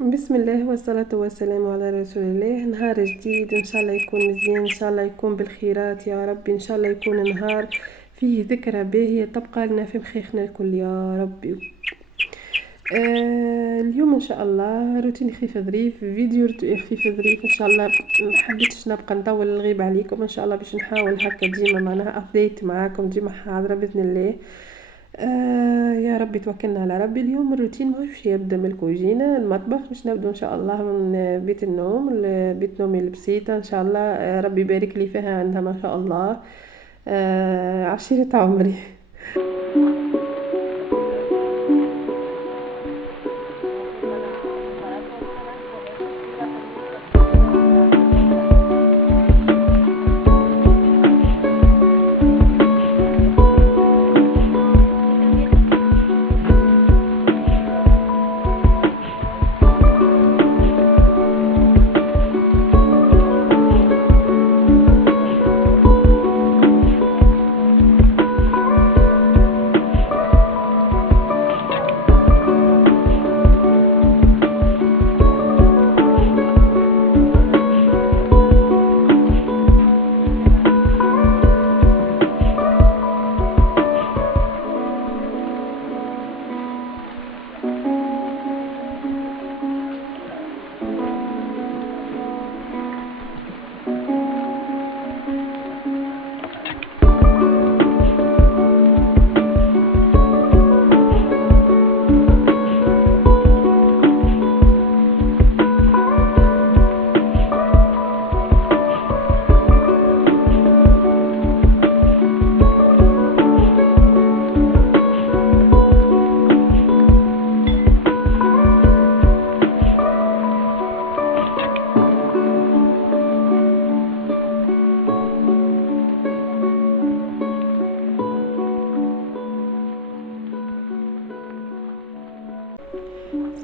بسم الله والصلاة والسلام على رسول الله. نهار جديد ان شاء الله يكون مزيان، ان شاء الله يكون بالخيرات يا ربي، ان شاء الله يكون نهار فيه ذكرى باهية تبقى لنا في مخيخنا الكل يا ربي. اليوم ان شاء الله روتين خفيف ظريف، فيديو خفيف ظريف ان شاء الله. ما حبيتش نبقى نطول الغيب عليكم، ان شاء الله باش نحاول هكا ديما معناها ابديت معاكم، ديما حاضرة باذن الله. يا ربي توكلنا على ربي. اليوم الروتين ماهوش يبدا من الكوجينه المطبخ، باش نبدو ان شاء الله من بيت النوم، بيت نومي البسيطه ان شاء الله. ربي يبارك لي فيها عندها ما شاء الله. عشيرة عمري.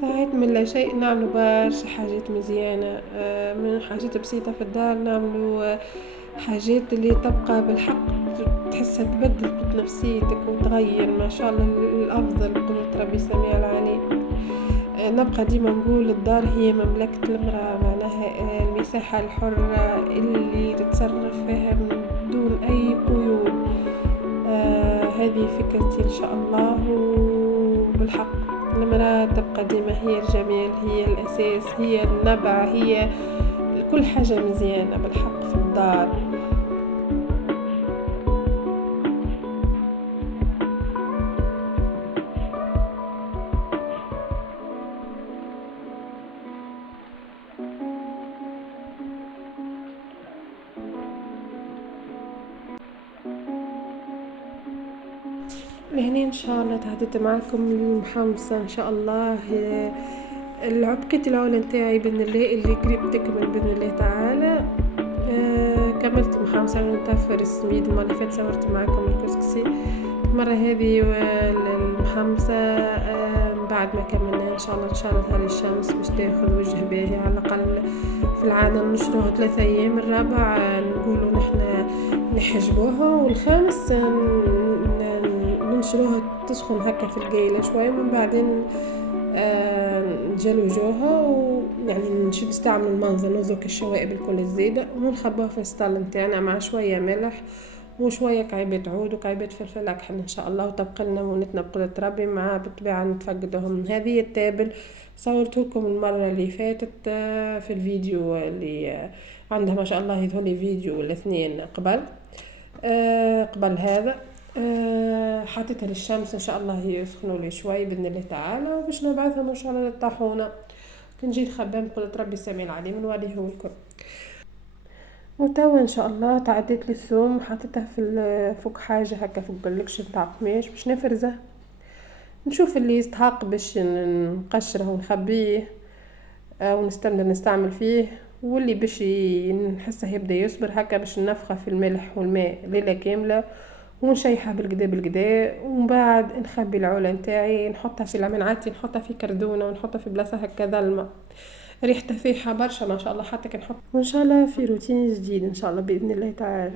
ساعات من لا شيء نعملوا برشا حاجات مزيانة. من حاجات بسيطة في الدار نعملوا حاجات اللي تبقى بالحق تحسها تبدل نفسيتك وتغير ما شاء الله الأفضل بقدرة ربي السميع العليم. نبقى ديما نقول الدار هي مملكة المرأة، معناها المساحة الحرة اللي تتصرف فيها من دون أي قيود. هذه فكرتي إن شاء الله. وبالحق المرأة تبقى ديما هي الجمال، هي الأساس، هي النبع، هي كل حاجة مزيانة بالحق في الدار. لهنا ان شاء الله تحدثت معكم المحمصة ان شاء الله. العبكة العلا نتاعي باذن الله اللي قريب تكمل باذن الله تعالى. كملت محمصة ونتفر السميد المرة اللي فاتت صورت معكم الكسكسي. المرة هذه المحمصة بعد ما كملنا ان شاء الله نهار الشمس باش تاخذ وجه باهي على الاقل. في العادة نشروها 3 أيام، الرابع نقولوا نحنا نحجبوها، والخامس ننشروها تسخن هكا في القايلة شوية، من بعدين نجلوجوها ويعني نستعمل المنظر نذوق الشوائب الكل الزيادة ونخبوها في السطل نتاعنا مع شوية ملح وشوية كعيبة عود وكعيبة فلفل أكحل إن شاء الله، وتبقى لنا مونتنا بقدرة ربي مع بالطبيعة نتفقدهم. هذه التابل صورته لكم المرة اللي فاتت في الفيديو اللي عندها ما شاء الله يظهرلي فيديو ولا 2 قبل هذا. حطيتها للشمس ان شاء الله يسخنوا لي شوي باذن الله تعالى، وباش نبعثهم ان شاء الله للطاحونه كنجي نخبى بقدرة ربي السميع العليم نوريه لكم. وتوا ان شاء الله تعديت للثوم، حطيتها في فوق حاجه هكا فوق اللكش نتاع قماش باش نفرزه، نشوف اللي يستحق باش نقشره ونخبيه نستعمل فيه، واللي باش نحسه يبدا يصبر هكا باش ننفخه في الملح والماء ليله كامله ونشيحها بالقدا ومن بعد نخبي العلا نتاعي نحطها في لمنعاتي، نحطها في كردونه ونحطها في بلاصه هكا ظلمه ريحتها فيها برشا ما شاء الله، حتى كنحط وان شاء الله في روتين جديد ان شاء الله باذن الله تعالى.